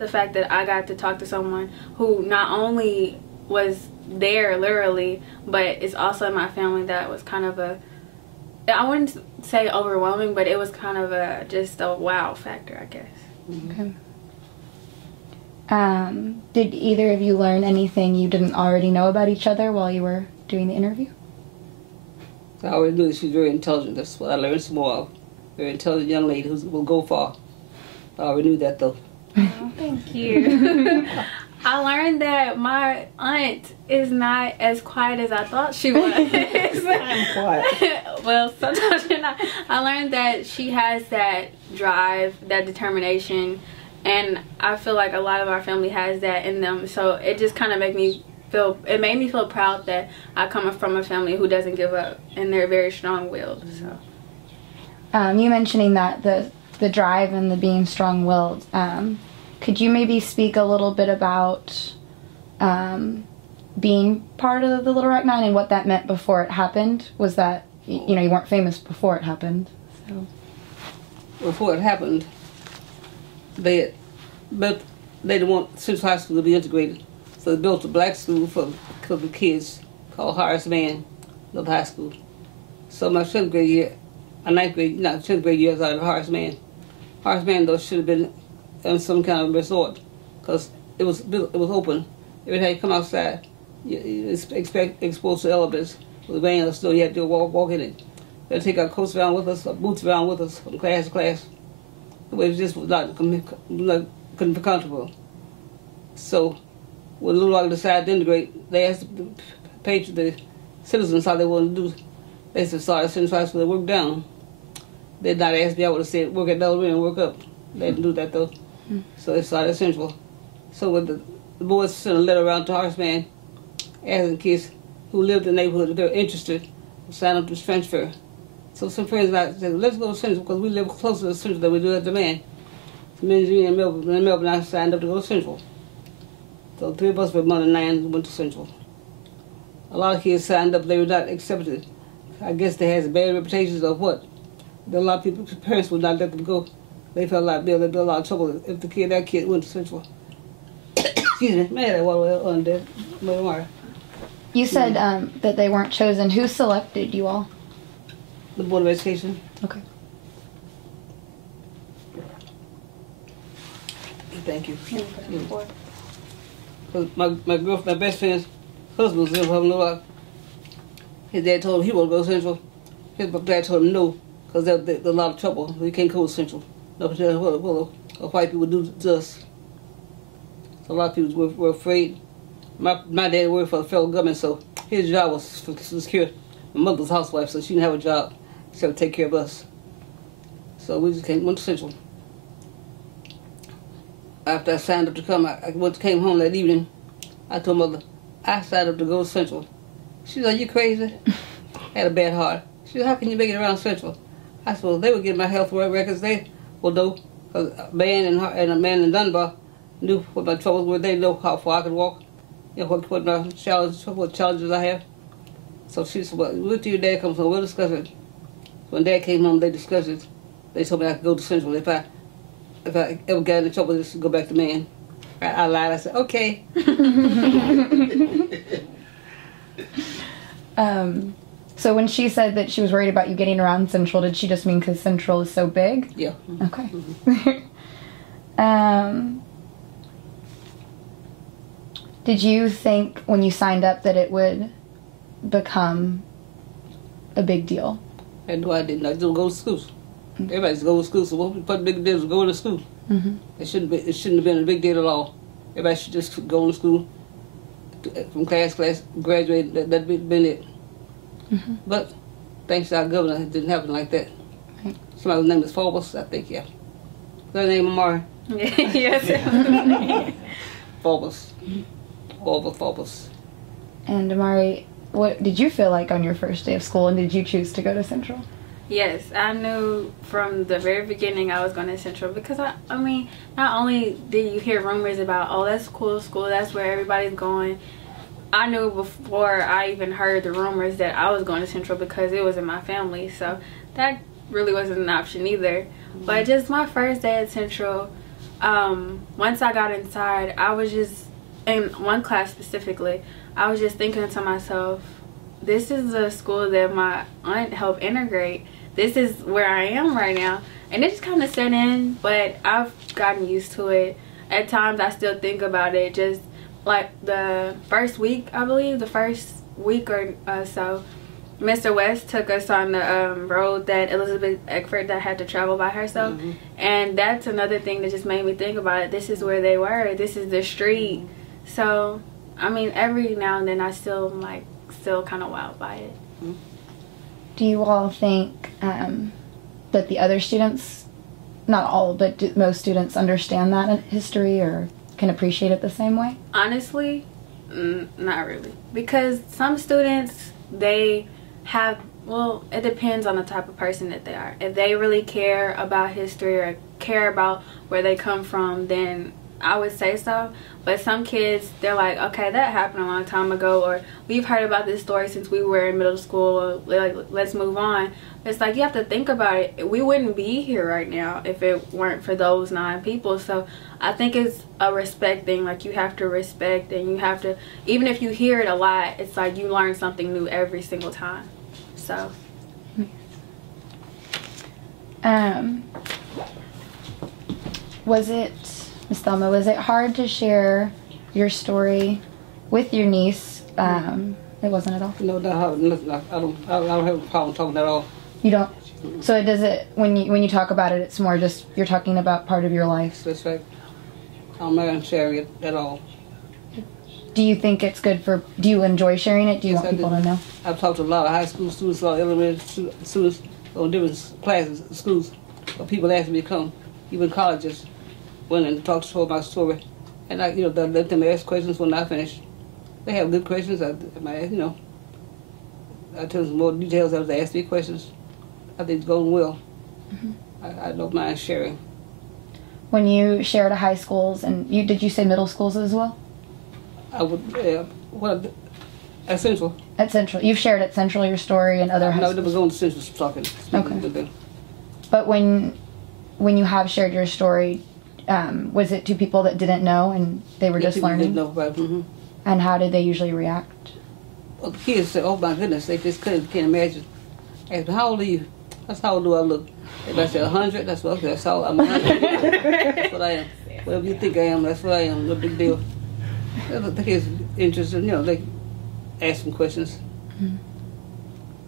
The fact that I got to talk to someone who not only was there literally, but is also in my family, that was kind of a, I wouldn't say overwhelming, but it was kind of a just a wow factor, I guess. Okay. Did either of you learn anything you didn't already know about each other while you were doing the interview? I already knew that she was very intelligent. That's what I learned some more of. Very intelligent young lady who will go far. I already knew that though. Oh, thank you. I learned that my aunt is not as quiet as I thought she was. I'm quiet. Well, sometimes you're not. I learned that she has that drive, that determination, and I feel like a lot of our family has that in them. So it just kind of made me feel proud that I come from a family who doesn't give up, and they're very strong-willed. So. You mentioning that the drive and the being strong-willed. Could you maybe speak a little bit about being part of the Little Rock Nine and what that meant before it happened? Was that, you know, you weren't famous before it happened, so. Before it happened, they didn't want Central High School to be integrated, so they built a black school for the kids called Horace-Mann Little High School. So my 10th grade year, my 10th grade year, I was out of Horace-Mann. Horace-Mann though should have been in some kind of resort, because it was open. Every time you come outside, you exposed to elements. With rain or snow, you had to walk in it. We had to take our coats around with us, our boots around with us from class to class. It was just couldn't be comfortable. So when Little Rock decided to integrate, they asked the citizens how they wanted to do. They said, sorry, Central High School, they work down. They did not ask me, I would have said, work at Delaware and work up. They didn't do that though. So they started Central. So when the boys sent a letter around to Horace-Mann asking kids who lived in the neighborhood if they were interested to sign up to transfer. So some friends of mine said, let's go to Central because we live closer to Central than we do at DeMan. So me and Melvin and I signed up to go to Central. So 3 of us were among the 9 who went to Central. A lot of kids signed up, they were not accepted. I guess they had bad reputations or what. A lot of people's parents would not let them go. They felt like they'd be a lot of trouble if that kid went to Central. Excuse me, man, that water on there. You said that they weren't chosen. Who selected you all? The Board of Education. Okay. Thank you. My best friend's husband was in Little Rock. His dad told him he wanted to go to Central. His dad told him no, because there's a lot of trouble. We can't go to Central. No, what white people do to us. So a lot of people were afraid. My dad worked for the federal government, so his job was to secure. My mother was a housewife, so she didn't have a job except to take care of us. So we just went to Central. After I signed up to come, I came home that evening. I told Mother, I signed up to go to Central. She said, are you crazy? I had a bad heart. She said, how can you make it around Central? I said, well, they would get my health records. They will know, because a man in Dunbar knew what my troubles were. They know how far I could walk, you know, what challenges I have. So she said, well, wait till your dad comes home, we'll discuss it. When Dad came home, they discussed it. They told me I could go to Central. If I ever got into trouble, just go back to man. I lied. I said, okay. So when she said that she was worried about you getting around Central, did she just mean because Central is so big? Yeah. Okay. Did you think when you signed up that it would become a big deal? I know I didn't. I just go to school. Everybody just go to school, so what big deal is going to school? It shouldn't have been a big deal at all. Everybody should just go to school, from class, graduate, that'd been it. But thanks to our governor, it didn't happen like that. Right. Somebody's name is Forbes, I think, yeah. Their name Amaree. Yes. Forbes. Forbes. And Amaree, what did you feel like on your first day of school, and did you choose to go to Central? Yes, I knew from the very beginning I was going to Central because, I mean, not only did you hear rumors about, oh, that's a cool school, that's where everybody's going. I knew before I even heard the rumors that I was going to Central because it was in my family. So that really wasn't an option either. But just my first day at Central, once I got inside, I was just, in one class specifically, I was just thinking to myself, this is a school that my aunt helped integrate. This is where I am right now. And it just kind of set in, but I've gotten used to it. At times I still think about it. Just like the first week, I believe, the first week or so, Mr. West took us on the road that Elizabeth Eckford that had to travel by herself. And that's another thing that just made me think about it. This is where they were. This is the street. So, I mean, every now and then I still kind of wowed by it. Do you all think that the other students, not all, but most students understand that in history or can appreciate it the same way? Honestly, not really. Because some students, they have, well, it depends on the type of person that they are. If they really care about history or care about where they come from, then I would say so. But some kids, they're like, okay, that happened a long time ago, or we've heard about this story since we were in middle school, or like, let's move on. It's like, you have to think about it. We wouldn't be here right now if it weren't for those 9 people. So I think it's a respect thing. Like, you have to respect, and you have to, even if you hear it a lot, it's like you learn something new every single time. So was it, Miss Thelma, was it hard to share your story with your niece? It wasn't at all? No, I don't have a problem talking at all. You don't? So does it, when you talk about it, it's more just you're talking about part of your life? That's right. I don't mind sharing it at all. Do you think it's good for, do you enjoy sharing it? Do you want people to know? I've talked to a lot of high school students, a lot of elementary students, on different classes, schools. But people ask me to come, even colleges, went and talked to my story. And I, let them ask questions when I finish. They have good questions. I tell them more details as they ask me questions. I think it's going well. I don't mind sharing. When you shared at high schools, and did you say middle schools as well? I would, at Central. At Central. You've shared at Central your story and other high schools? No, it was on Central talking. Okay. But when you have shared your story, was it to people that didn't know and they were just learning? Didn't know about it. And how did they usually react? Well, the kids said, "Oh my goodness," they just can't imagine. I asked them, "How old are you?" That's how old do I look? If I said 100, that's what. Okay, that's all I'm 100. That's what I am. Whatever you think I am, that's what I am. No big deal. The kids interested, they ask some questions.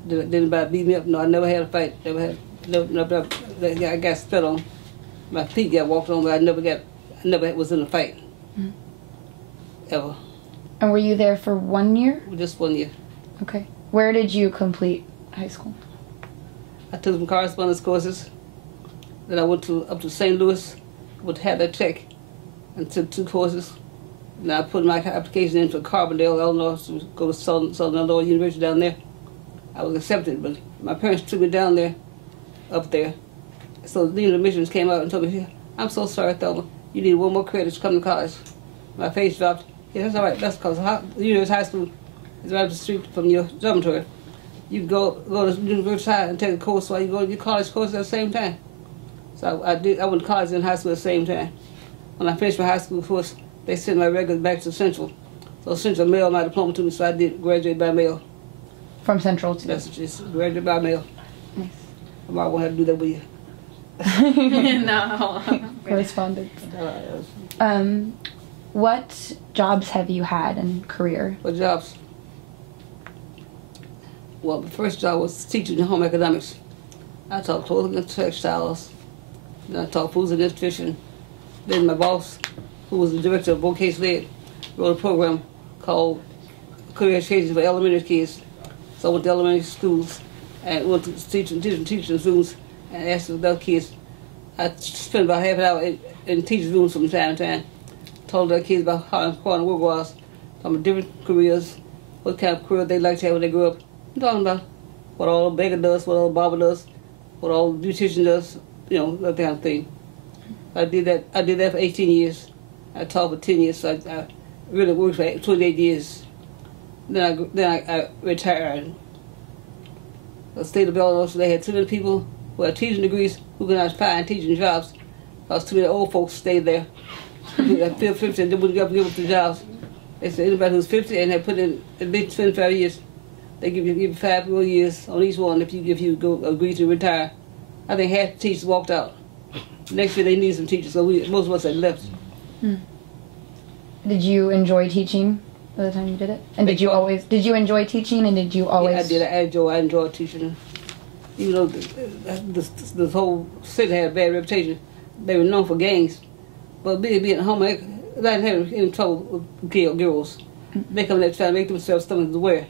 Did anybody beat me up? No, I never had a fight. I got spit on. My feet got walked on, but I never was in a fight. Ever. And were you there for 1 year? Just 1 year. Okay. Where did you complete high school? I took some correspondence courses. Then I went up to St. Louis, would have that check, and took 2 courses. And I put my application in for Carbondale, Illinois, to go to Southern Illinois University down there. I was accepted, but my parents took me down there, up there. So the dean of admissions came out and told me, "I'm so sorry, Thelma. You need 1 more credit to come to college." My face dropped. "Yeah, that's all right. That's because the University High School is right up the street from your dormitory. You can go to University High and take a course while you go to your college course at the same time." So I went to college and high school at the same time. When I finished my high school course, they sent my records back to Central. So Central mailed my diploma to me, so I did graduate by mail. From Central to? That's just graduate by mail. Nice. I might want to do that with you. No. Correspondence. What jobs have you had in career? What jobs? Well, the first job was teaching in home economics. I taught clothing and textiles. Then I taught foods and nutrition. Then my boss, who was the director of vocational ed, wrote a program called Career Education for Elementary Kids. So I went to elementary schools and went to teaching students and asked the other kids. I spent about half an hour in teaching rooms from time to time. Told the kids about how important work was, talking about different careers, what kind of career they like to have when they grow up. I'm talking about what all the baker does, what all the barber does, what all the beautician does, that kind of thing. I did that for 18 years. I taught for 10 years, so I really worked for 28 years. Then I retired. The state of Illinois, they had too many people who had teaching degrees who could not find teaching jobs. Because too many old folks stayed there. At 50, and they wouldn't give up the jobs. They said anybody who's 50 and had put in at least 25 years, they give you 5 more years on each one if you go agree to retire. I think half the teachers walked out. Next year they need some teachers, so most of us had left. Did you enjoy teaching by the time you did it? And did you enjoy teaching, and did you always? Yeah, I did. I enjoyed teaching. Even though this whole city had a bad reputation, they were known for gangs. But being at home, I didn't have any trouble with girls. They come there trying to make themselves something to wear.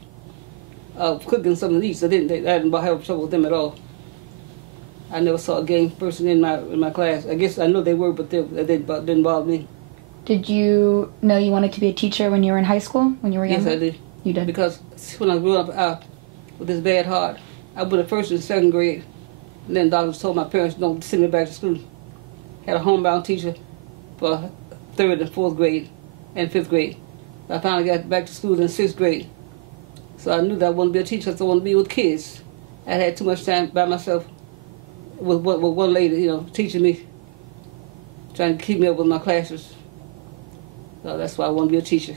Cooking something to eat, so I didn't have trouble with them at all. I never saw a gang person in my class. I guess I know they were, but they didn't bother me. Did you know you wanted to be a teacher when you were in high school, when you were younger? Yes, I did. You did? Because when I grew up with this bad heart, I went to first and second grade. And then doctors told my parents don't send me back to school. Had a homebound teacher for 3rd and 4th grade and 5th grade. I finally got back to school in 6th grade. So I knew that I wanted to be a teacher, so I wanted to be with kids. I had too much time by myself with one lady, teaching me, trying to keep me up with my classes. So that's why I want to be a teacher,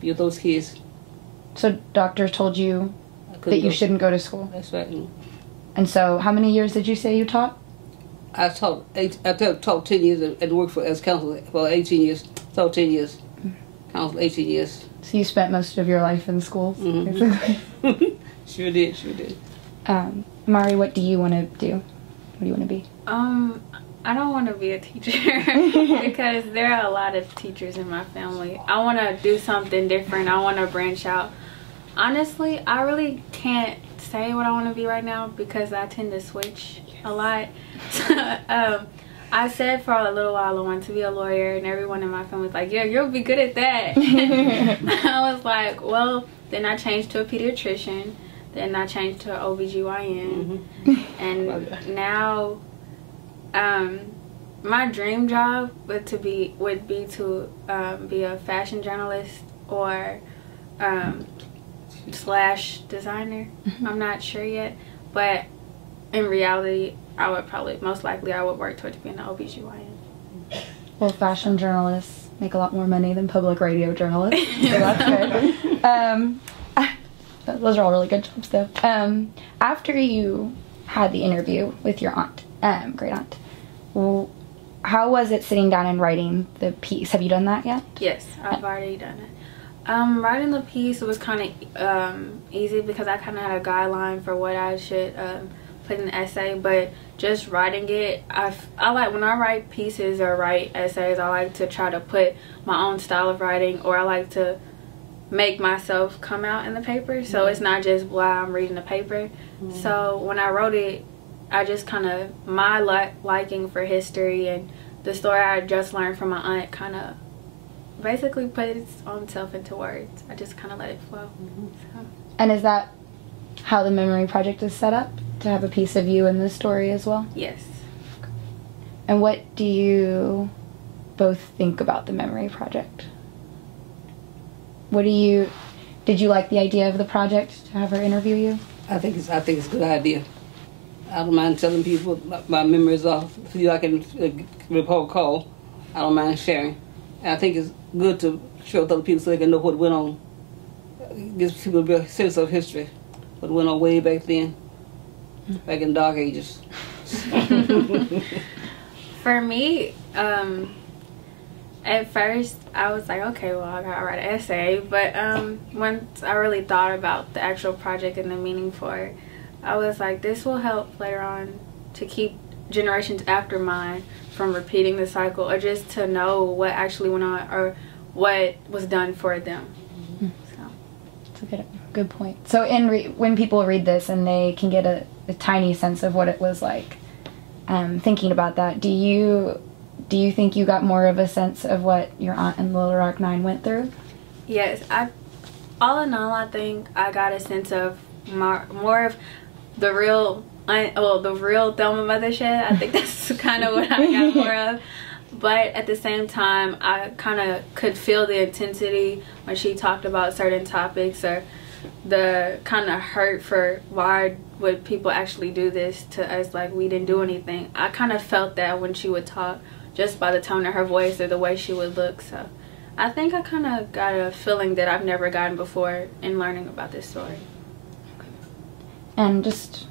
be with those kids. So doctors told you that you shouldn't go to school? That's right. And so how many years did you say you taught? I taught 10 years and worked as counselor for 18 years. Taught 10 years. Counselor 18 years. So you spent most of your life in schools, basically? Sure did. Amaree, what do you want to do? What do you want to be? I don't want to be a teacher because there are a lot of teachers in my family. I want to do something different. I want to branch out. Honestly, I really can't say what I want to be right now because I tend to switch a lot. I said for a little while I wanted to be a lawyer, and everyone in my family was like, yeah, you'll be good at that. I was like, well, then I changed to a pediatrician. Then I changed to OBGYN. And now my dream job would be to be a fashion journalist or / designer. I'm not sure yet, but in reality I would most likely work towards being an OBGYN. Well, fashion journalists make a lot more money than public radio journalists, so that's good. Those are all really good jobs, though. After you had the interview with your aunt, great aunt, how was it sitting down and writing the piece? Have you done that yet? Yes, I've already done it. Writing the piece was kind of easy because I kind of had a guideline for what I should put in the essay, but just writing it, I like when I write pieces or write essays, I like to try to put my own style of writing, or I like to make myself come out in the paper, so it's not just while I'm reading the paper. So when I wrote it, I just kind of, my liking for history and the story I just learned from my aunt kind of basically put its own self into words. I just kind of let it flow. So. And is that how the memory project is set up? To have a piece of you in the story as well? Yes. And what do you both think about the memory project? Did you like the idea of the project, to have her interview you? I think it's a good idea. I don't mind telling people my memories off. So I can recall. I don't mind sharing. And I think it's good to share with other people so they can know what went on. It gives people a real sense of history. What went on way back then, back in the dark ages. For me, at first I was like, okay, well, I gotta write an essay. But once I really thought about the actual project and the meaning for it, I was like, this will help later on to keep generations after mine from repeating the cycle, or just to know what actually went on or what was done for them. So that's a good point. So when people read this and they can get a tiny sense of what it was like, thinking about that, do you think you got more of a sense of what your aunt and Little Rock 9 went through? Yes, all in all, I think I got a sense of more of the real Thelma Mothershed. I think that's kind of what I got more of. But at the same time, I kind of could feel the intensity when she talked about certain topics, or the kind of hurt for why would people actually do this to us, like we didn't do anything. I kind of felt that when she would talk, just by the tone of her voice or the way she would look. So I think I kind of got a feeling that I've never gotten before in learning about this story. And just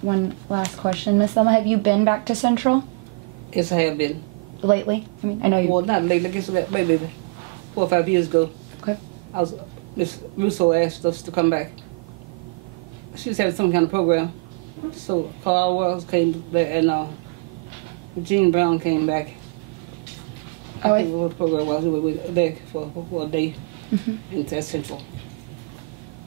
one last question, Miss Thelma, have you been back to Central Yes, I have been. lately? I mean, I know you. Well, not lately. I guess maybe 4 or 5 years ago. Okay. Miss Russo asked us to come back. She was having some kind of program. So Carl Wells came back, and Gene Brown came back. Oh, I think what the program was. We were there for a day in Central.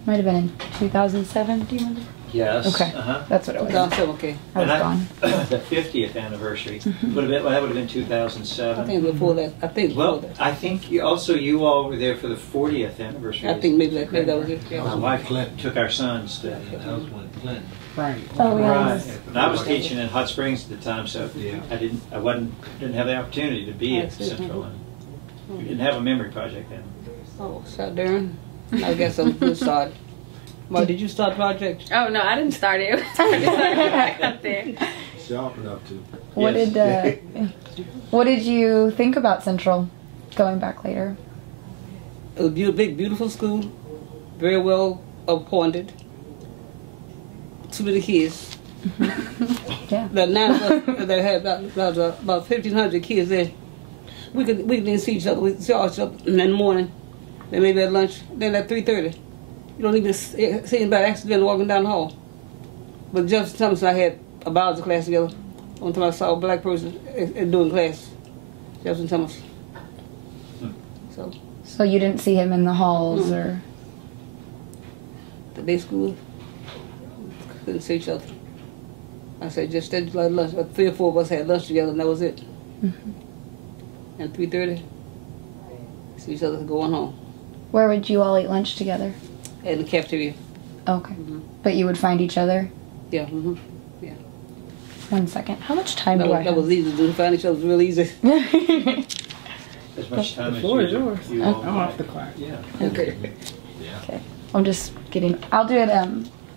Might have been in 2007. Do you remember? Yes. Okay. That's what it was. 2007, okay. I was gone. The 50th anniversary would have been. Well, that would have been 2007. I think before that. Well, I think you all were there for the 40th anniversary. I think maybe that was it. My Yeah. wife took our sons to. That was when Clinton. Right. Oh, yeah. Right. And I was teaching in Hot Springs at the time, so I didn't have the opportunity to be at Central. And we didn't have a memory project then. Oh, shut down. I guess I'm good start. Mark, did you start project? Oh no, I didn't start it. I started back up there. Sharp enough to. What did you think about Central going back later? It was a big, beautiful school, very well appointed. Too many kids. Yeah. The 9 of us that had about 1,500 kids there. We didn't see each other. We saw each other in the morning, then maybe at lunch, then at 3:30. You don't even see anybody accidentally walking down the hall. But Jefferson Thomas and I had a biology class together. One time I saw a black person doing class. Jefferson Thomas. So you didn't see him in the halls or? The day school, couldn't see each other. I said just stayed like lunch. 3 or 4 of us had lunch together, and that was it. And 3:30, see each other going home. Where would you all eat lunch together? In the cafeteria. Okay. But you would find each other? Yeah. 1 second. How much time do I have? That was easy to do. Find each other was real easy. As much time The as floor is yours. you all I'm off like. the clock. Yeah. Okay. Okay. I'm just getting. I'll do it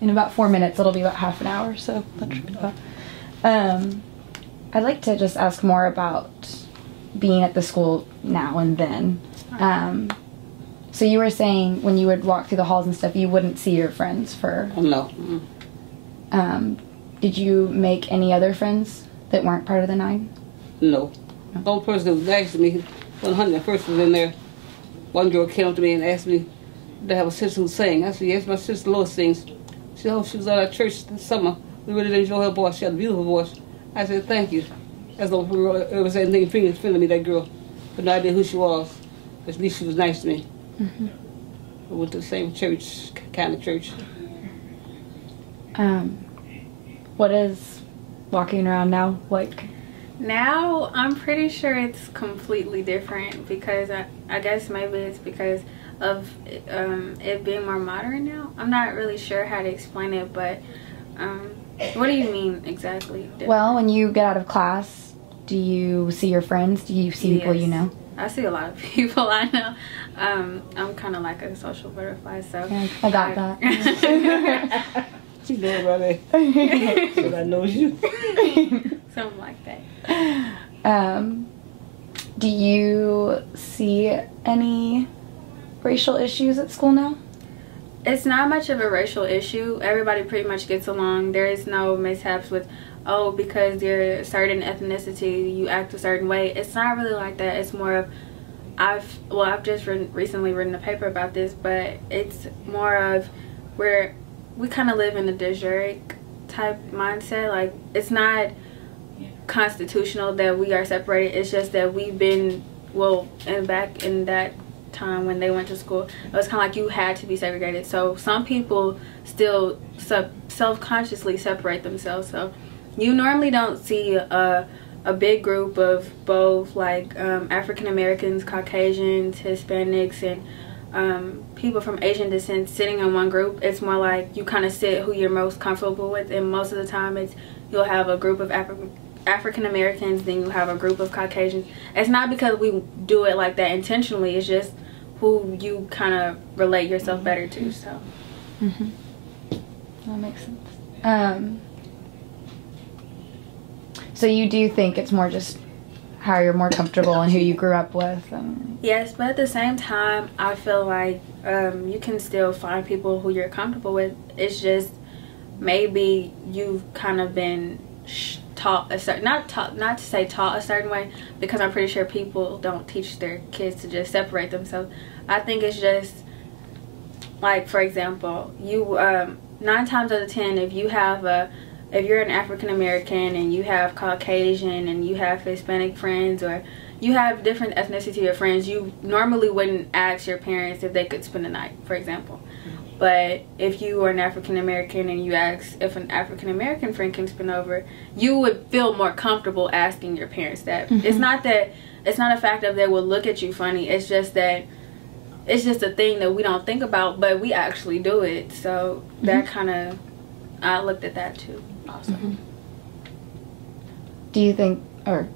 in about 4 minutes. It'll be about half an hour. So let's go. I'd like to just ask more about being at the school now and then. So you were saying when you would walk through the halls and stuff, you wouldn't see your friends for. No. Did you make any other friends that weren't part of the 9? No. The only person that was next to me, 101st was in there. One girl came up to me and asked me, "Do I have a sister who sang?" I said, "Yes, my sister Lois sings." She said, "Oh, she was at our church this summer. We really enjoyed her voice. She had a beautiful voice." I said, "Thank you." As though it was anything feeling me, that girl. But no idea who she was. At least she was nice to me. We went to the same church, kind of church. What is walking around now like? Now I'm pretty sure it's completely different because I guess maybe it's because of it being more modern now. I'm not really sure how to explain it, but what do you mean exactly? Different? Well, when you get out of class, do you see your friends? Do you see people you know? I see a lot of people I know. I'm kind of like a social butterfly, so Yeah, I got that. She know about that. But I know you. something like that. Do you see any racial issues at school now? It's not much of a racial issue. Everybody pretty much gets along. There is no mishaps with, oh, because you're a certain ethnicity, you act a certain way. It's not really like that. It's more of, I've just recently written a paper about this, but it's more of we kind of live in a de jure type mindset. Like, it's not constitutional that we are separated. It's just that we've been, and back in that time when they went to school, it was kind of like you had to be segregated. So some people still self-consciously separate themselves. So you normally don't see a big group of both, like African Americans, Caucasians, Hispanics, and people from Asian descent sitting in one group. It's more like you kind of sit who you're most comfortable with, and most of the time you'll have a group of African Americans, then you have a group of Caucasians. It's not because we do it like that intentionally. It's just who you kind of relate yourself better to. So That makes sense. So you do think it's more just how you're more comfortable and who you grew up with. And Yes, but at the same time, I feel like you can still find people who you're comfortable with. It's just maybe you've kind of been taught a certain, not to say taught a certain way, because I'm pretty sure people don't teach their kids to just separate themselves. I think it's just like, for example, you 9 times out of 10, if you're an African American and you have Caucasian and you have Hispanic friends, or you have different ethnicity of friends, you normally wouldn't ask your parents if they could spend the night, for example. But if you were an African American and you ask if an African American friend can spend over, you would feel more comfortable asking your parents that. It's not a fact that they will look at you funny. It's just that it's just a thing that we don't think about, but we actually do it. So that kind of, I looked at that too also. do you think, or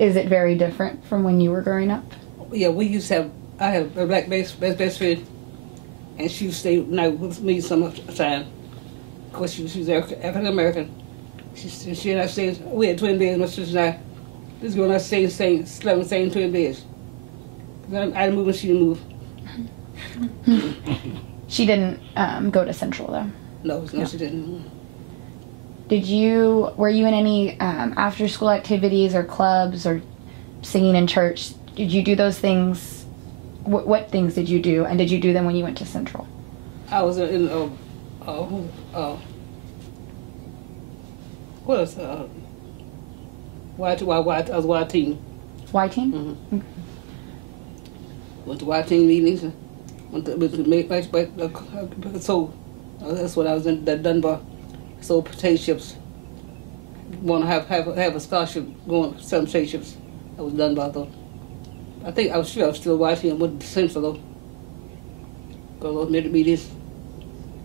is it very different from when you were growing up? Yeah, we used to have, I had a black best friend, and she stayed night with me some of the time. Of course, she was African American. She and I stayed, we had twin beds, my sister and I. This girl and I stayed slept in the same twin beds. I didn't move and she didn't move. She didn't go to Central, though. No, she didn't. Were you in any after-school activities or clubs or singing in church? Did you do those things? What things did you do, and did you do them when you went to Central? I was in what else? I was Y team. Y team? Mm-hmm. Went to Y team meetings. Went to make so that's what I was in. That Dunbar. So potato chips. Want to have a scholarship going to some potato chips. I was Dunbar though. I was sure I was still watching and went to Central though. Go to those meetings.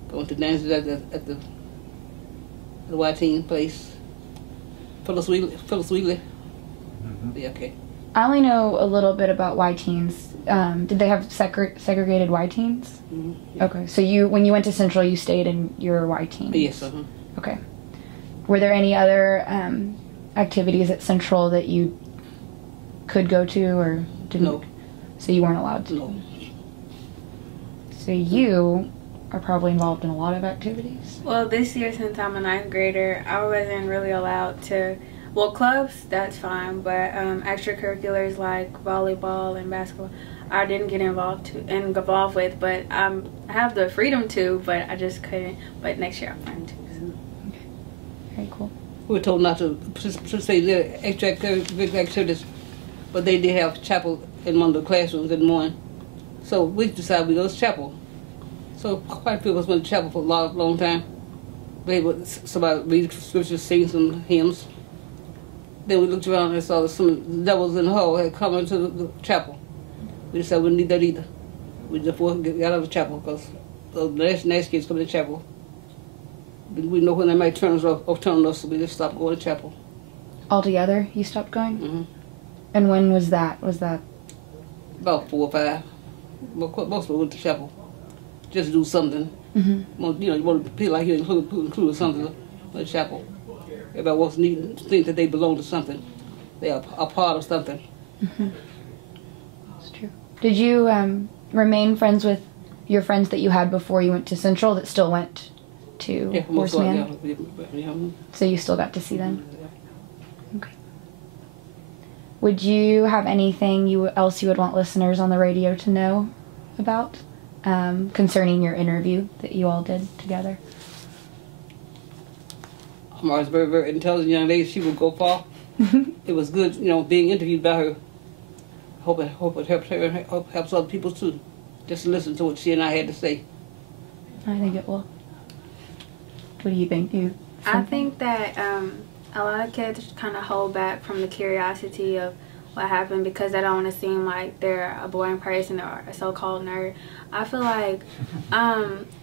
Going to dances at the Y team place. Phyllis Wheatley. Yeah, okay. I only know a little bit about Y teens. Did they have segregated Y teens? Mm-hmm. Okay, so when you went to Central, you stayed in your Y team. Yes. Okay. Were there any other activities at Central that you could go to or didn't? No. So you weren't allowed to? No. So you are probably involved in a lot of activities? Well, this year, since I'm a 9th grader, I wasn't really allowed to, well, clubs, that's fine, but extracurriculars like volleyball and basketball, I didn't get involved with, but I have the freedom to, but I just couldn't. But next year I'm planning to. So. Okay. Very cool. We were told not to participate in their extracurricular activities, but they did have chapel in one of the classrooms in the morning. So we decided we go to chapel. So quite a few of us went to chapel for a long time. They would somebody read scriptures, sing some hymns. Then we looked around and saw some devils in the hall had come into the chapel. We decided we didn't need that either. We just got out of the chapel because the next kids come to chapel. We know when they might turn us off, turn us, so we just stopped going to chapel. Altogether, you stopped going? Mm-hmm. And when was that? Was that? About 4 or 5. Most of us went to chapel. Just do something. Mm-hmm. Well, you want to feel like you include something with chapel. Everybody wants to think that they belong to something. They are a part of something. Mm-hmm. That's true. Did you remain friends with your friends that you had before you went to Central that still went to Horseman? Yeah. So you still got to see them? Okay. Would you have anything else you would want listeners on the radio to know about concerning your interview that you all did together? Amaree was a very, very intelligent young lady. She would go far. It was good, being interviewed by her. Hope it helps her and helps other people too. Just to listen to what she and I had to say. I think it will. What do you think? I think that a lot of kids kind of hold back from the curiosity of what happened because they don't want to seem like they're a boring person or a so-called nerd. I feel like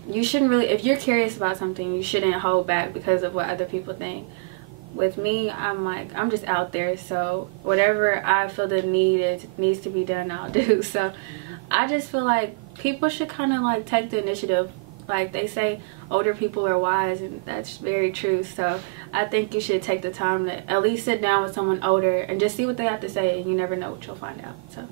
you shouldn't really, if you're curious about something, you shouldn't hold back because of what other people think. With me, I'm just out there, so whatever I feel the needs to be done, I'll do. So I just feel like people should kind of like take the initiative. Like, they say older people are wise, and that's very true. So I think you should take the time to at least sit down with someone older and just see what they have to say, and you never know what you'll find out. So